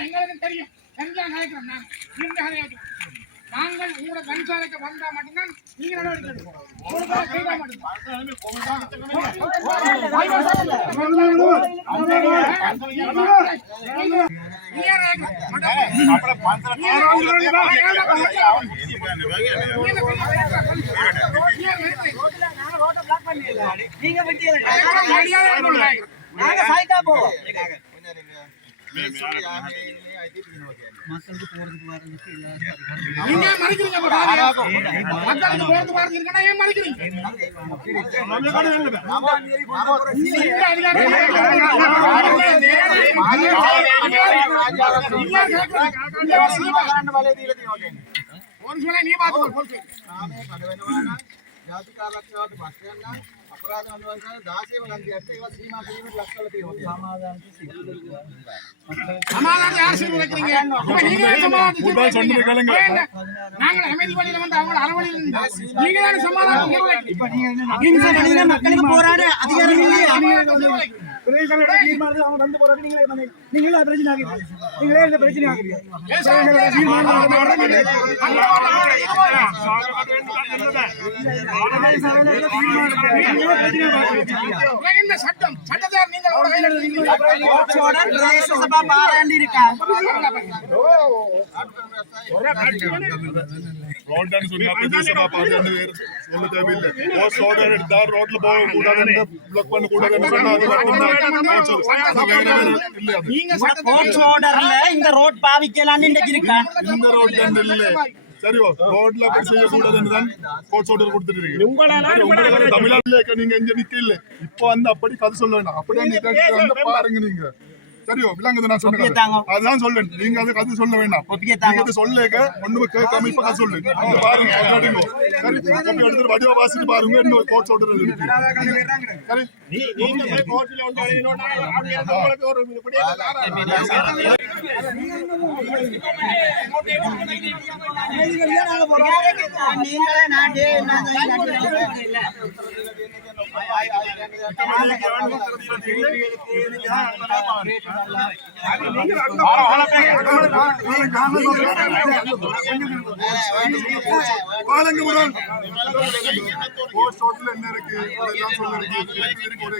எங்களுக்கு தெரியும் தெரிஞ்சா நினைக்கிறோம் நாங்கள் உங்களோட பஞ்சாலைக்கு வந்தா மட்டும்தான் நீங்க நடவடிக்கை எடுக்கணும். உங்களுக்காக நீ நீங்க வெட்டியது நாங்க சாய்த்தா போவோம் நீங்க ஏன் மறைக்கிறீங்க அப்ப போறது பாருங்க ஏன் மறைக்கிறீங்க நீ பார்த்து ಜಾತಿ ಕಾಲಕ್ಕೆ ಅಷ್ಟೇನ ಅಪರಾಧ ಒಂದು ದಾಸಿ ಒಂದು ಅಷ್ಟೇ ಇವತ್ತು ಶ್ರೀಮಂತ ಇವತ್ತು ಲಕ್ಷ சமாதானம் மக்களுக்கு போராட அதிகாரம் இந்த சட்டம் சட்டத்தை நீங்கள் நீங்க இந்த ரோட் பாவிக்கலாம்னு இன்னைக்கு இருக்கா இந்த ரோட் இல்லை சரியோ ரோட்ல அப்படி செய்யக்கூடாதுன்னு தான் கோட்ஸ் ஆர்டர் கொடுத்துட்டு உங்களுக்கு தமிழ்நாட்டுல நீங்க எங்க நிக்க இல்ல இப்போ வந்து அப்படி கதை சொல்ல வேண்டாம் அப்படியே பாருங்க நீங்க சரியோ விளங்குது நான் சொன்னேன் தாங்க. அதான் சொல்லேன் நீங்க அது கதை சொல்ல வேண்டாம். நீங்க இது சொல்லேக்க ஒண்ணுமே கேட்காம இப்ப கதை சொல்லு. பாருங்க எடுத்துட்டு வடிவா வாசிட்டு பாருங்க. இன்னும் கோட்ஸ் ஆர்டர் இருக்கு சரி. நீங்களே நாடே பாருங்க முதல் கோட்ஸ் ஆர்டர்ல என்ன இருக்கு அதெல்லாம் சொல்ல இருக்கு இருக்கு ஒரே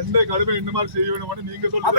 எந்த கடுமை என்ன மாதிரி செய்ய வேணும்னு நீங்க சொல்லுங்க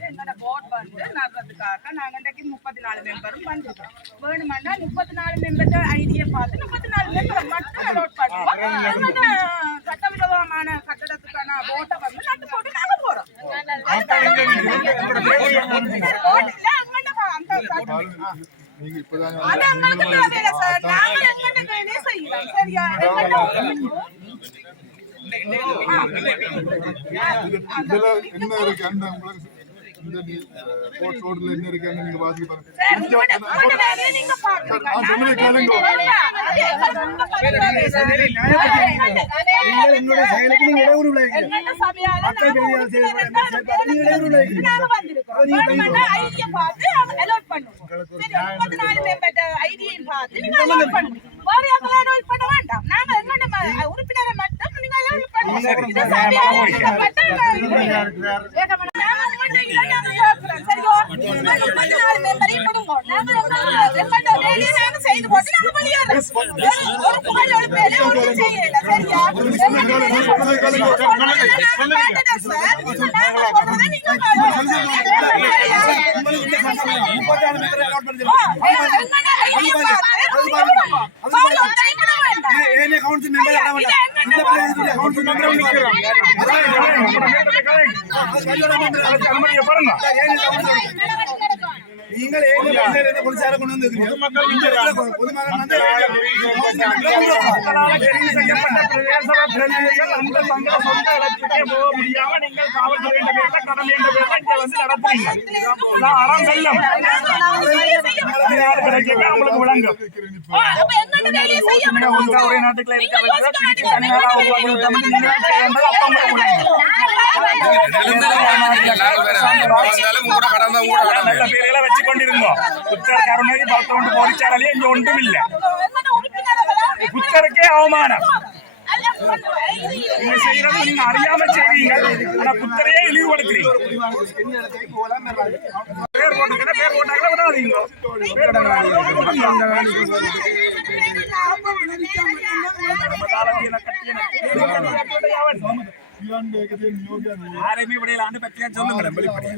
எங்களோட போர்ட் வந்து நடுறதுக்காக நாங்க இன்றைக்கு முப்பத்தி நாலு மெம்பரும் பண்ணிருக்கோம் வேணுமெண்டா முப்பத்தி நாலு மெம்பர்ட்ட ஐடியை பார்த்து முப்பத்தி நாலு மெம்பரை மட்டும் அலோட் பண்ணுவோம். சட்டவிரோதமான கட்டடத்துக்கான போட்டை வந்து நட்டு போட்டு நாங்க போறோம். அது எங்களுக்கு தேவையில்லை சார் நாங்க எங்கள்ட்ட வேலையை செய்யலாம் சரியா? எங்கள்ட்ட இதுல என்ன இருக்கு அந்த உங்களுக்கு இந்த கோட் ரோட்ல என்ன இருக்காங்க நீங்க வாசிக்க பாருங்க சார், உங்களோட- உங்களோட வேலையை நீங்க பாருங்க. நான் சொன்னதை கேளுங்க. என்னுடைய செயலுக்கு நீங்க இடையூறு விளைவிக்கிறீங்க. எங்கள்ட்ட சபையால மக்கள் நாங்க வெளியால் செய்ய உறுப்பினர்கள் வேண்டிய செயல்பாடு நீங்க இடையூறு விளைவிக்கிறீங்க. நாங்க வந்திருக்கோம். வேணுமெண்டா ஐடியை பார்த்து அவங்க allot பண்ணுவோம். சரி, 34 member ஐடியையும் பார்த்து நீங்க allot பண்ணுங்க. வேற யாருக்கெல்லாம் allot பண்ண வேண்டாம். நாங்க எங்களோட ம- உறுப்பினரை மட்டும் நீங்க allot பண்ணுங்க. இது சபையால நடத்தப்பட்ட இது. நாங்க உங்கள்ட்ட இதை நாங்க கேட்கிறோம். சரியோ? உங்க 34 member-ஐயும் கொடுங்க. நாங்க எங்களோட எங்களோட வேலையை நாங்க செய்து போட்டு நாங்க வெளியேறோம். ஒரு- ஒரு புகழ் ஒரு பேரை ஒன்றும் செய்யல. சரியா? 你把 இருந்த போலீசாரை கொண்டு வந்து பொதுமக்கள் பொதுமக்கள் வந்து மக்களால் தெரிவு செய்யப்பட்ட பிரதேச பிரதிநிதிகள் அந்த தங்கள் சொந்த இடத்துக்கே போக முடியாம நீங்கள் காவல்துறையின் பேர்ல கடமை என்ற பேர்ல இங்க வந்து நடத்துறீங்க இதான் அறம் வெல்லம் அதிகாரம் கிடைக்கவே அவங்களுக்கு விளங்கும் உங்க ஒரே நாட்டுக்குள்ள இருக்க வச்சு பிரிச்சு தனியாரா உங்களுக்கு தமிழ் நீங்க செய்ய வேண்டியது அப்ப உங்களுக்கு நல்ல பேரையில வச்சு கொண்டிருந்தோம் புத்தர் கருணை பத்தொண்டு போரிச்சாலே இங்க ஒன்றும் இல்லை புத்தருக்கே அவமானம் நீங்க செய்யறது நீங்க அறியாம செய்வீங்க ஆனா புத்தரையே இழிவுபடுத்துறீங்க பேர் போட்டுக்கிட்ட பேர் போட்டாங்களா விடாதீங்க பேர் யாரையுமே விடையில ஆண்டு பற்றியா சொல்லுங்க வெளிப்படையா.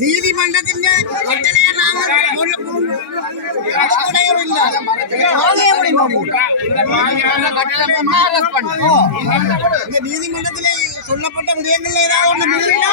நீதிமன்றத்தின் கட்டளையை நாங்கள் நீதிமன்றத்திலே சொல்லப்பட்ட விடயங்கள்ல ஏதாவது ஒன்று மீறினா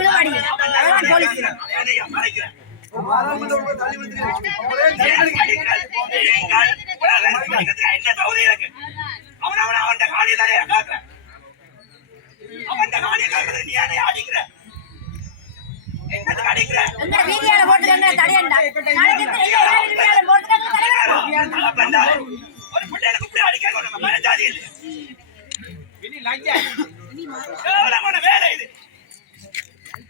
விழுவாடி. அதான் போலீஸ். பாராளுமன்ற உறுப்பினர் தள்ளி விடுறீங்க. ஒரே தள்ளி விடுறீங்க. எங்கட வீதியால போட்டு எங்களை தடையண்டா. நாளைக்கு இந்த எல்லா வீதியால போட்டு எங்களை தடையண்டா. வேலை இது. ஒரு- ஒரு- ஒரு- ஒரு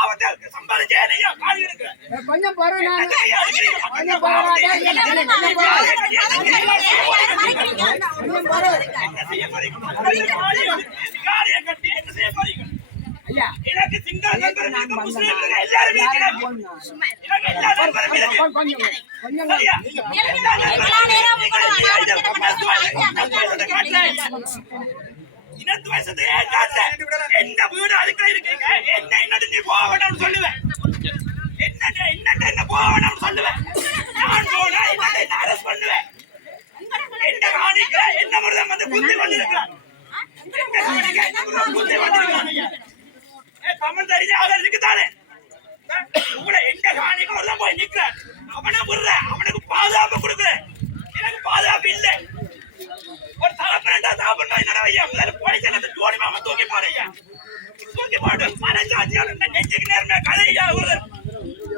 பாவத்தை சம்பாதிச்சே ஐயா காலி இருக்கிற கொஞ்சம் பொறு நான். கொஞ்சம் பொறு நண்பர்கள் இருக்கு, முஸ்லிம்கள் எல்லாரும் இருக்கிறாங்க. எனக்கு எல்லா நண்பரும் இருக்கு. கொஞ்சம் கொஞ்சம் சரியா? எந்த வீடு அதுக்குள்ள இருக்கீங்க? என்ன என்னது நீ போக சொல்லுவேன் என்ன என்ன என்ன போக சொல்லுவேன் நான் போனா என்ன என்ன அரெஸ்ட் பண்ணுவேன் என்ன காணிக்க என்ன மிருதம் வந்து புத்தி கொண்டிருக்கிறான் என்ன காணிக்க என்ன மிருதம் புத்தி கொண்டிருக்கிறான் ஐயா ஏ, தமிழ் தெரிஞ்ச ஆள் இருக்குதானே உங்களை எந்த காணிக்க ஒரு போய் நிக்கிற? அவனை விடுற அவனுக்கு பாதுகாப்பு கொடுக்குற. எனக்கு பாதுகாப்பு இல்லை. ஒரு தகப்பனண்டா தகப்பனா என்னடா ஐயா முதல்ல போலீஸ் அந்த ஜோடி மாமா தூக்கி போறீங்க தூக்கி போட்டு மனசாட்சியோட இந்த நெஞ்சுக்கு நேர்மையா கதை ஐயா ஒரு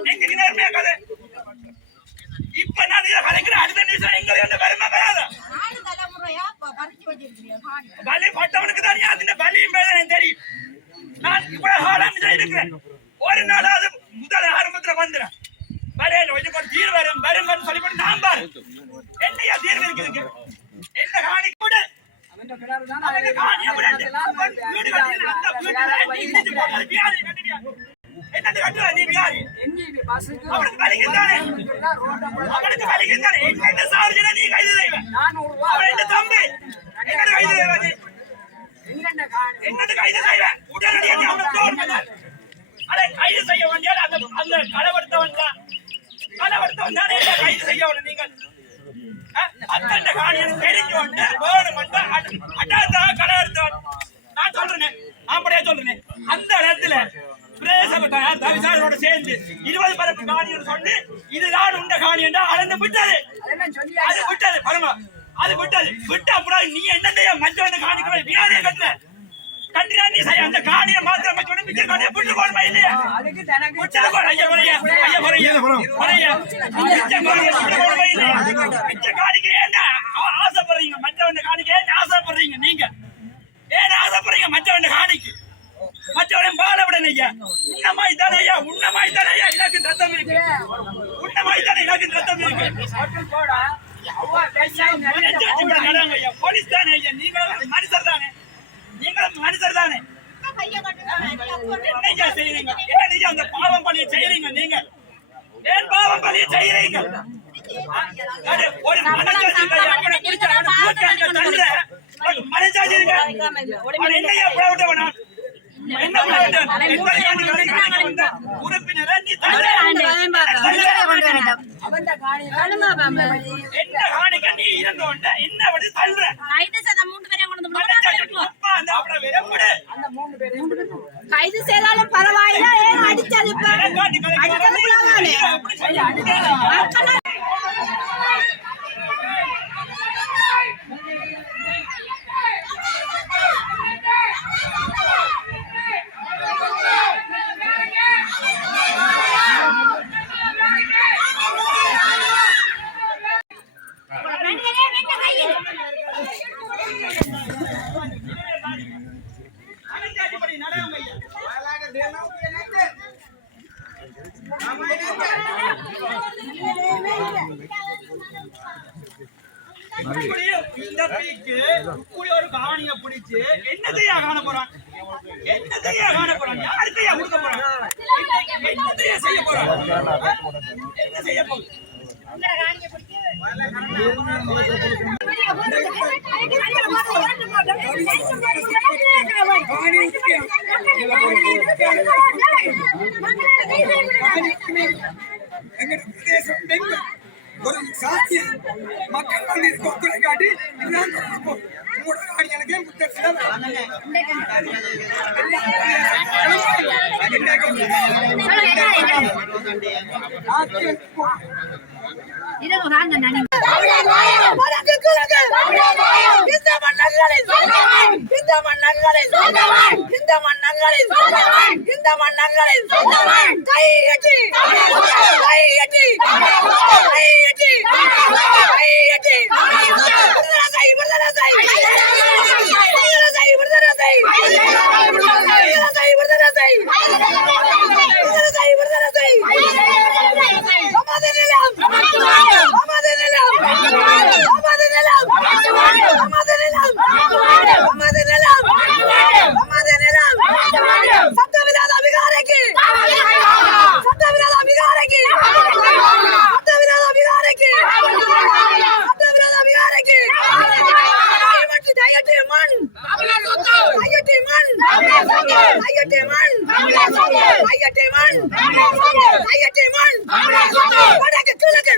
நெஞ்சுக்கு நேர்மையா கதை. இப்ப நான் இதை கலைக்கிறேன் அடுத்த நிமிஷம் எங்க அந்த பெருமை வராது. பலி பட்டவனுக்கு தான் அந்த பலியும் பேர் எனக்கு தெரியும். நான் இவ்வளவு காலம் இதில் இருக்கிறேன் ஒரு நாளாவது முதல் ஆரம்பத்துல வந்துடும் வரையில கொஞ்சம் தீர்வு வரும் வருங்கன்னு சொல்லிவிட்டு நான் பாரு. என்னையா தீர்வு இருக்குது? என்னது கைது செய்வ? அவன் என்ன தம்பி? என்னது கைது செய்வ நீ? என்னது கைது செய்வ? உடனடியாக. அதை கைது செய்ய வேண்டியது அந்த அந்த களவெடுத்தவன் தான் களவெடுத்தவன் தானே கைது செய்ய வேணும் நீங்கள். அத்தண்ட காணியன் தெரிஞ்சோண்டு வேணுமென்று அட்டாத்தா களவெடுத்தவன் நான் சொல்றேன் அப்படியே சொல்றேன். அந்த இடத்துல தவிசாரோட சேர்ந்து இருபது பரப்பு காணியன் சொல்லி இதுதான் உண்ட காணி என்று அளந்து விட்டது. அது விட்டது பரமா. அது விட்டது. விட்ட அப்புறம் நீ என்னத்தையா மஞ்சள் காணிக்கிற வியாதியை கட்டுற. கண்டிப்பா நீ செய்ய அந்த காணியை மாத்திரம் வச்சு மிச்ச காணியை விட்டு போடுமா இல்லையா? விட்டு போடு, ஐயா போறையா ஐயா போறையா. போறையா. மிச்ச காணியை விட்டு போடுமா ஆசைப்படுறீங்க மற்றவன் காணிக்கு ஏன் ஆசைப்படுறீங்க நீங்க? ஏன் ஆசைப்படுறீங்க மற்றவன் காணிக்கு? மற்றவன் பால விடணும் ஐயா உன்னமாய் தானே ஐயா உன்னமாய் தானே ஐயா எனக்கு ரத்தம் இருக்கு. உன்னமாய் தானே எனக்கு ரத்தம் இருக்கு. போலீஸ் தானே ஐயா? நீங்களும் மனுஷர் தானே? நீங்களும் மனுஷர் தானே? என்ன செய்யறீங்க ஏன் நீங்க அந்த பாவம் பணியை செய்யறீங்க நீங்க? ஏன் பாவம் பணியை செய்யறீங்க அது ஒரு மனசாட்சி அவனை பிடிச்சு அவனை தூக்கி அங்க தள்ளுற. மனசாட்சி இருக்கா? அவன் என்னையா? என்ன உறுப்பினரை நீ தள்ளுற. என்ன அந்த அவனை விரம்புடு கைது செய்தாலும் பரவாயில்ல. ஏன் அடிச்சது இப்ப. இந்த தீக்கு இப்படி ஒரு காவணியை பிடிச்சு என்னத்தையா காண போறான்? என்னத்தையா காண போறான்? யாருக்கையா கொடுக்க போறான்? என்னத்தையா செய்ய போறான்? என்ன செய்ய போகுது? எங்க பிரதேசம் ஒரு சாட்சி. மக்கள் பள்ளிக்கு ஒத்துழை காட்டி ஊடகாணிகளுக்கே முத்தரசு இருபது Yeah. ஐயட்டேவன் ஐயட்டேவன் வடக்கு கிழக்கு